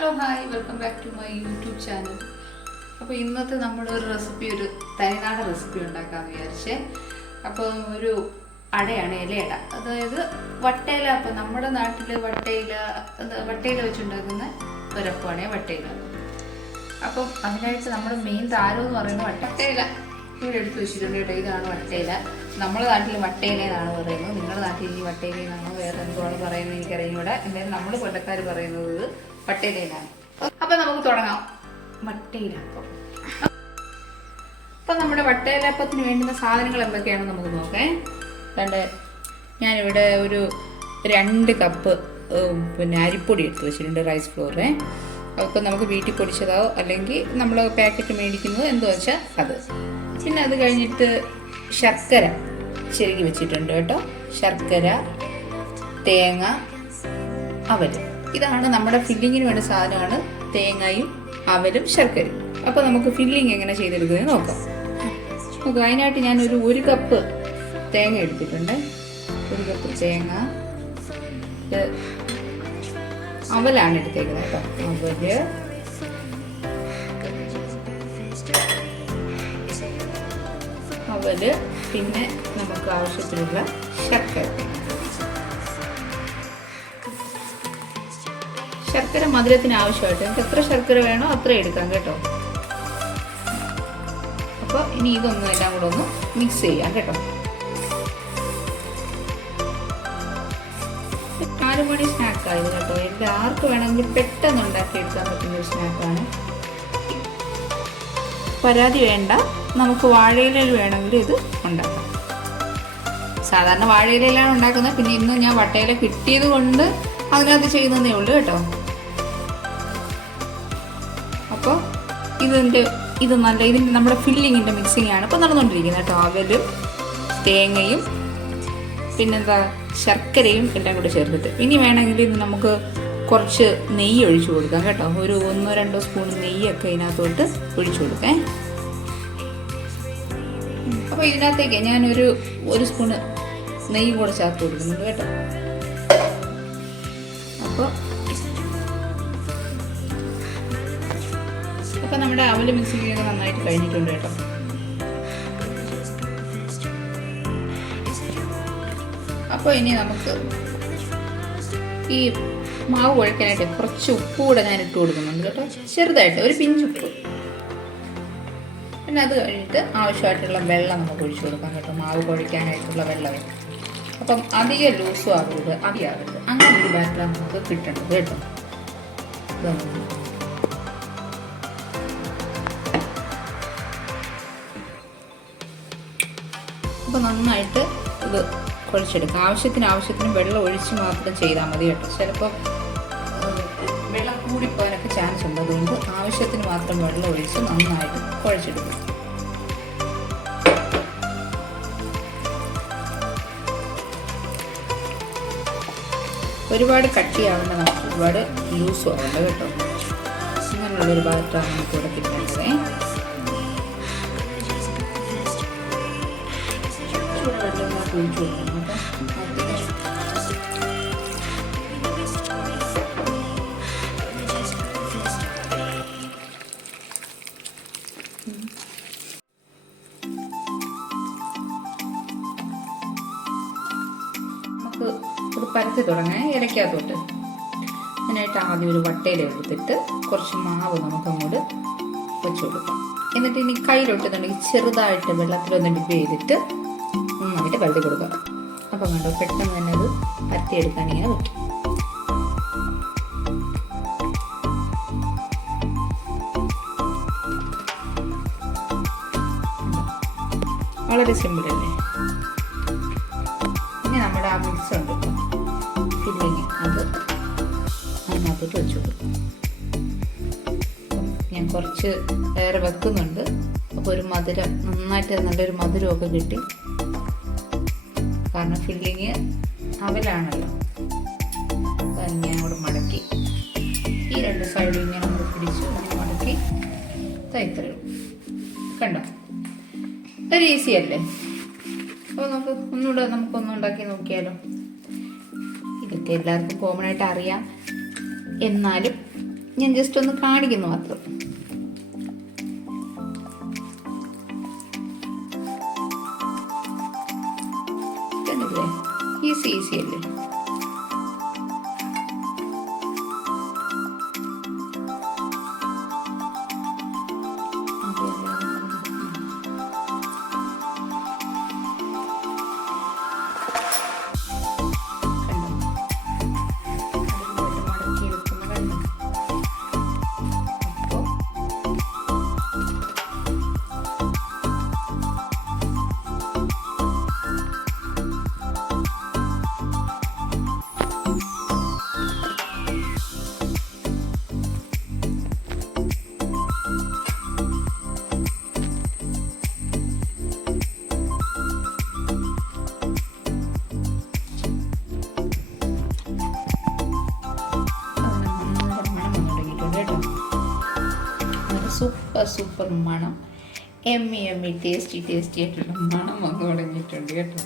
Hello hi welcome back to my YouTube channel. അപ്പോൾ ഇന്നത്തെ നമ്മുടെ ഒരു റെസിപ്പി, ഒരു തനിനാടൻ റെസിപ്പി ഉണ്ടാക്കാമെന്ന് വിചാരിച്ചേ. അപ്പോൾ ഒരു അടയാണ്, ഇലയട. അതായത് വട്ടയില. അപ്പോൾ നമ്മുടെ നാട്ടിൽ വട്ടയില വെച്ചുണ്ടാക്കുന്ന ഒരപ്പമാണ് വട്ടയില. അപ്പം അതിനായിട്ട് നമ്മുടെ മെയിൻ താരം എന്ന് പറയുന്നത് വട്ടയില. ഇവിടെ എടുത്ത് വെച്ചിട്ടുണ്ട് കേട്ടോ. ഇതാണ് വട്ടയില. നമ്മുടെ നാട്ടിൽ വട്ടയില എന്നാണ് പറയുന്നത്. നിങ്ങളുടെ നാട്ടിൽ ഈ വട്ടയില എന്നാണോ വേറെ എന്തുവാണ് പറയുന്നത് എനിക്കറിയാം. ഇവിടെ എന്തായാലും നമ്മൾ കൊല്ലക്കാർ പറയുന്നത് വട്ടയിലാണ്. അപ്പം നമുക്ക് തുടങ്ങാം വട്ടയിലപ്പം. അപ്പം നമ്മുടെ വട്ടയിലപ്പത്തിന് വേണ്ടുന്ന സാധനങ്ങൾ എന്തൊക്കെയാണെന്ന് നമുക്ക് നോക്കേ. ഞാനിവിടെ ഒരു 2 കപ്പ് അരിപ്പൊടി എടുത്ത് വെച്ചിട്ടുണ്ട്, റൈസ് ഫ്ലോറ്. അപ്പോൾ നമുക്ക് വീട്ടിൽ പൊടിച്ചതോ അല്ലെങ്കിൽ നമ്മൾ പാക്കറ്റ് മേടിക്കുന്നത് എന്തോ വെച്ചാൽ അത്. പിന്നെ അത് കഴിഞ്ഞിട്ട് ശർക്കര ചെരുകി വെച്ചിട്ടുണ്ട് കേട്ടോ. ശർക്കര, തേങ്ങ, അവൽ. ഇതാണ് നമ്മുടെ ഫില്ലിങ്ങിന് വേണ്ട സാധനമാണ്, തേങ്ങയും അവലും ശർക്കരയും. അപ്പോൾ നമുക്ക് ഫില്ലിങ് എങ്ങനെ ചെയ്തെടുക്കുന്നത് നോക്കാം. അതിനായിട്ട് ഞാൻ ഒരു കപ്പ് തേങ്ങ എടുത്തിട്ടുണ്ട്. 1 കപ്പ് തേങ്ങ. അവലാണ് എടുത്തേക്കുന്നത് കേട്ടോ. അവല്, പിന്നെ നമുക്ക് ആവശ്യത്തിനുള്ള ശർക്കര മധുരത്തിന് ആവശ്യമായിട്ട് നമുക്ക് എത്ര ശർക്കര വേണോ അത്ര എടുക്കാം കേട്ടോ. അപ്പോൾ ഇനി ഇതൊന്നും എല്ലാം കൂടെ ഒന്ന് മിക്സ് ചെയ്യാം കേട്ടോ. 4 മണി സ്നാക്കായത് കേട്ടോ. എല്ലാവർക്കും വേണമെങ്കിൽ പെട്ടെന്ന് ഉണ്ടാക്കി എടുക്കാൻ പറ്റുന്ന ഒരു സ്നാക്കാണ്. പരാതി വേണ്ട, നമുക്ക് വാഴയിലയിൽ വേണമെങ്കിൽ ഇത് ഉണ്ടാക്കാം. സാധാരണ വാഴയിലയിലാണ് ഉണ്ടാക്കുന്നത്. പിന്നെ ഇന്ന് ഞാൻ വട്ടയില കിട്ടിയത് കൊണ്ട് അതിനകത്ത് ചെയ്യുന്നതേ ഉള്ളൂ കേട്ടോ. അപ്പോൾ ഇതിൻ്റെ നമ്മുടെ ഫില്ലിങ്ങിൻ്റെ മിക്സിംഗ് ആണ് ഇപ്പോൾ നടന്നുകൊണ്ടിരിക്കുന്നത് കേട്ടോ. അവലും തേങ്ങയും പിന്നെന്താ ശർക്കരയും എല്ലാം കൂടെ ചേർത്തിട്ട്. ഇനി വേണമെങ്കിൽ ഇത് നമുക്ക് കുറച്ച് നെയ്യ് ഒഴിച്ചു കൊടുക്കാം കേട്ടോ. ഒരു 1-2 സ്പൂൺ നെയ്യൊക്കെ ഇതിനകത്തോട്ട് ഒഴിച്ചു കൊടുക്കാം. അപ്പോൾ ഇതിനകത്തേക്ക് ഞാൻ ഒരു സ്പൂണ് നെയ്യ് കൂടെ ചേർത്ത് കൊടുക്കുന്നുണ്ട് കേട്ടോ. അപ്പോൾ നമ്മുടെ അവല് മിക്സിംഗ് ഒക്കെ നന്നായിട്ട് കഴിഞ്ഞിട്ടുണ്ട് കേട്ടോ. അപ്പോൾ ഇനി നമുക്ക് ഈ മാവ് കുഴക്കാനായിട്ട് കുറച്ച് ഉപ്പ് കൂടെ ഞാൻ ഇട്ട് കൊടുക്കുന്നുണ്ട് കേട്ടോ. ചെറുതായിട്ട് ഒരു പിഞ്ചുപ്പ്. പിന്നെ അത് കഴിഞ്ഞിട്ട് ആവശ്യമായിട്ടുള്ള വെള്ളം നമുക്ക് ഒഴിച്ചു കൊടുക്കാം കേട്ടോ. മാവ് കുഴക്കാനായിട്ടുള്ള വെള്ളമേ. അപ്പം അധികം ലൂസും ആകരുത്, അധികമാകരുത്. അങ്ങനെ ഒരു ബാറ്ററാണ് നമുക്ക് കിട്ടേണ്ടത് കേട്ടോ. അപ്പോൾ നന്നായിട്ട് ഇത് കുഴച്ചെടുക്കാം. ആവശ്യത്തിന് വെള്ളം ഒഴിച്ച് മാത്രം ചെയ്താൽ മതി കേട്ടോ. ചിലപ്പോൾ വെള്ളം കൂടിപ്പോകാനൊക്കെ ചാൻസ് ഉണ്ട്. അതുകൊണ്ട് ആവശ്യത്തിന് മാത്രം വെള്ളം ഒഴിച്ച് നന്നായിട്ട് കുഴച്ചെടുക്കും. ഒരുപാട് കട്ടിയാവേണ്ട, നമുക്ക് ഒരുപാട് ലൂസും ആവേണ്ട കേട്ടോ. അങ്ങനെയുള്ളൊരു ഭാഗത്താണ് നമുക്ക് ഇവിടെ കിട്ടേണ്ടത്. വെള്ളം ഒഴിച്ചു കൊടുക്കണം കേട്ടോ. ഇത് പരത്തി തുടങ്ങാൻ ഇലക്കകത്തോട്ട്. അതിനായിട്ട് ആദ്യം ഒരു വട്ടയില എടുത്തിട്ട് കുറച്ച് മാവ് നമുക്കങ്ങോട്ട് വെച്ച് കൊടുക്കാം. എന്നിട്ട് ഇനി കയ്യിലൊട്ടുന്നുണ്ടെങ്കിൽ ചെറുതായിട്ട് വെള്ളത്തിലൊന്ന് ഡിപ്പ് ചെയ്തിട്ട് നന്നായിട്ട് പരത്തി കൊടുക്കാം. അപ്പം കണ്ടോ, പെട്ടെന്ന് തന്നെ അത് പരത്തിയെടുക്കാൻ ഇങ്ങനെ പറ്റും. വളരെ സിമ്പിളല്ലേ. ഇനി നമ്മുടെ ആ മിക്സ് ഉണ്ട് ഫില്ലിങ്, അത് അതിനകത്തേക്ക് വെച്ച് കൊടുക്കും. ഞാൻ കുറച്ച് വേറെ വെക്കുന്നുണ്ട്. അപ്പോൾ ഒരു മധുരം, നന്നായിട്ട് നല്ലൊരു മധുരമൊക്കെ കിട്ടി. കാരണം ഫില്ലിങ് അവലാണല്ലോ. അപ്പോൾ ഇങ്ങനെ കൂടെ മടക്കി ഈ 2 സൈഡും ഇങ്ങനെ നമ്മൾ പിടിച്ച് മടക്കി ഇത്രയും കണ്ടോ. ഒരു ഈസി അല്ലേ. അപ്പോൾ നമുക്കൊന്നും ഉണ്ടാക്കി നോക്കിയാലോ. ഇതൊക്കെ എല്ലാവർക്കും കോമൺ ആയിട്ട് അറിയാം. എന്നാലും ഞാൻ ജസ്റ്റ് ഒന്ന് കാണിക്കുന്നു മാത്രം. ഈസി അല്ലേ? സൂപ്പർ മണം, എമ്മി ടേസ്റ്റി ആയിട്ടുള്ള മണം വന്നു തുടങ്ങിയിട്ടുണ്ട് കേട്ടോ.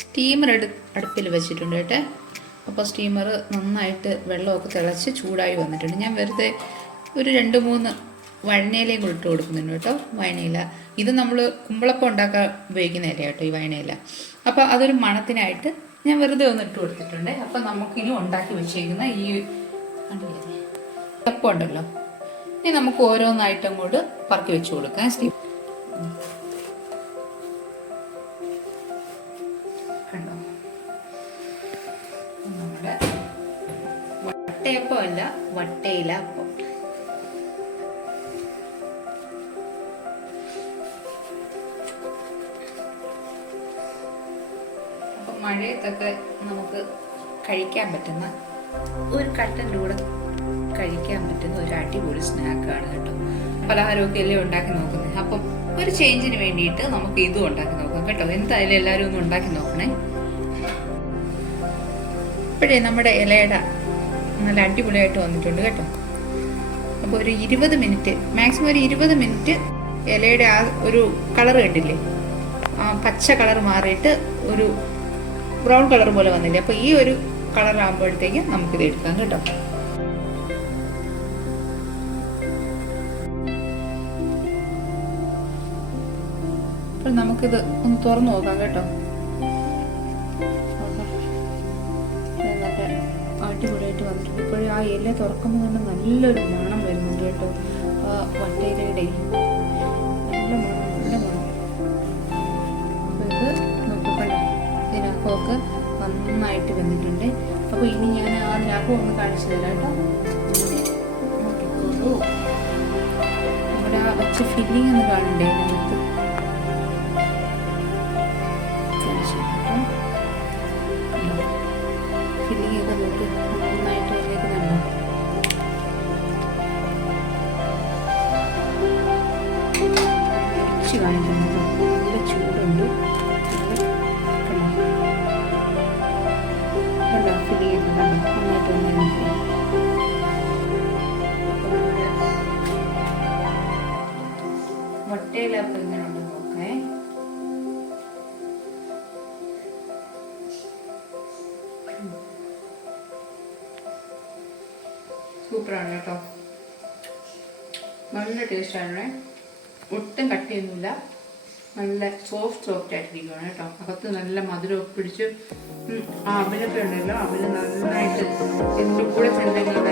സ്റ്റീമർ അടുപ്പിൽ വെച്ചിട്ടുണ്ട് കേട്ടോ. അപ്പോൾ സ്റ്റീമർ നന്നായിട്ട് വെള്ളമൊക്കെ തിളച്ച് ചൂടായി വന്നിട്ടുണ്ട്. ഞാൻ വെറുതെ ഒരു 2-3 വഴനയിലയും കൂടി ഇട്ട് കൊടുക്കുന്നുണ്ട് കേട്ടോ. വഴനയില ഇത് നമ്മൾ കുമ്പളപ്പം ഉണ്ടാക്കാൻ ഉപയോഗിക്കുന്ന ഇല കേട്ടോ, ഈ വഴനയില. അപ്പോൾ അതൊരു മണത്തിനായിട്ട് ഞാൻ വെറുതെ ഒന്ന് ഇട്ട് കൊടുത്തിട്ടുണ്ട്. അപ്പം നമുക്കിനി ഉണ്ടാക്കി വെച്ചേക്കുന്ന ഈ അപ്പം ഉണ്ടല്ലോ, ഇനി നമുക്ക് ഓരോന്നായിട്ട് അങ്ങോട്ട് പറക്കി വെച്ച് കൊടുക്കാം. സ്റ്റീം കണ്ടോ, നമ്മുടെ വട്ടയപ്പം അല്ല, വട്ടയില അപ്പം. അപ്പം മഴയത്തൊക്കെ നമുക്ക് കഴിക്കാൻ പറ്റുന്ന ഒരു കട്ടൻ്റെ കൂടെ കഴിക്കാൻ പറ്റുന്ന ഒരു അടിപൊളി സ്നാക്കാണ് കേട്ടോ. പലഹാരമൊക്കെ എല്ലാം ഉണ്ടാക്കി നോക്കുന്നത്. അപ്പം ഒരു ചേഞ്ചിന് വേണ്ടിയിട്ട് നമുക്ക് ഇതും ഉണ്ടാക്കി നോക്കാം കേട്ടോ. എന്തായാലും എല്ലാവരും ഒന്ന് ഉണ്ടാക്കി നോക്കണേ. ഇപ്പോഴേ നമ്മുടെ ഇലയുടെ നല്ല അടിപൊളിയായിട്ട് വന്നിട്ടുണ്ട് കേട്ടോ. അപ്പോൾ ഒരു 20 മിനിറ്റ്, മാക്സിമം ഒരു 20 മിനിറ്റ് ഇലയുടെ ആ ഒരു കളർ കണ്ടില്ലേ, ആ പച്ച കളർ മാറിയിട്ട് ഒരു ബ്രൗൺ കളർ പോലെ വന്നില്ലേ. അപ്പോൾ ഈ ഒരു കളർ ആകുമ്പോഴത്തേക്കും നമുക്കിത് എടുക്കാം കേട്ടോ. അപ്പോൾ നമുക്കിത് ഒന്ന് തുറന്നു നോക്കാം കേട്ടോ. നല്ല അടിപൊളിയായിട്ട് വന്നിട്ടുണ്ട്. ഇപ്പോഴും ആ ഇല തുറക്കുമ്പോൾ തന്നെ നല്ലൊരു മണം വരുന്നുണ്ട് കേട്ടോ. ആ വട്ടയിലയുടെ നല്ല മണം. ഇത് നോക്കണ്ട, ഇതിനകമൊക്കെ നന്നായിട്ട് വന്നിട്ടുണ്ട്. അപ്പോൾ ഇനി ഞാൻ അതിനകം ഒന്ന് കാണിച്ചു തരാം കേട്ടോ. നോക്കിക്കോളൂ, നമ്മുടെ ആ വെച്ച ഫില്ലിംഗ് ഒന്ന് കാണണ്ടേ നമുക്ക്. ഫില്ലിംഗ് ഒക്കെ നോക്ക്, നന്നായിട്ട് വന്നേക്കുന്നുണ്ടോ. കുറച്ച് കാണിക്കുന്നുണ്ടോ, നല്ല ചൂടുണ്ട്. കണ്ടോ ഫില്ലിംഗ് ഒക്കെ കണ്ടോ, നന്നായിട്ട് വന്നേക്കുന്നുണ്ട്. മുട്ടയിലൊക്കെ ഇങ്ങനെ ഉണ്ട് നോക്കേ. സൂപ്പറാണ് കേട്ടോ, നല്ല ടേസ്റ്റാണ്. ഒട്ടും കട്ടിയൊന്നുമില്ല, നല്ല സോഫ്റ്റ് ആയിട്ടിരിക്കുകയാണ് കേട്ടോ. അകത്ത് നല്ല മധുരമൊക്കെ പിടിച്ച് ആ അവിലൊക്കെ ഉണ്ടല്ലോ, അവില് നന്നായിട്ട് ഇതിൻ്റെ കൂടെ ചെന്തെങ്കിലും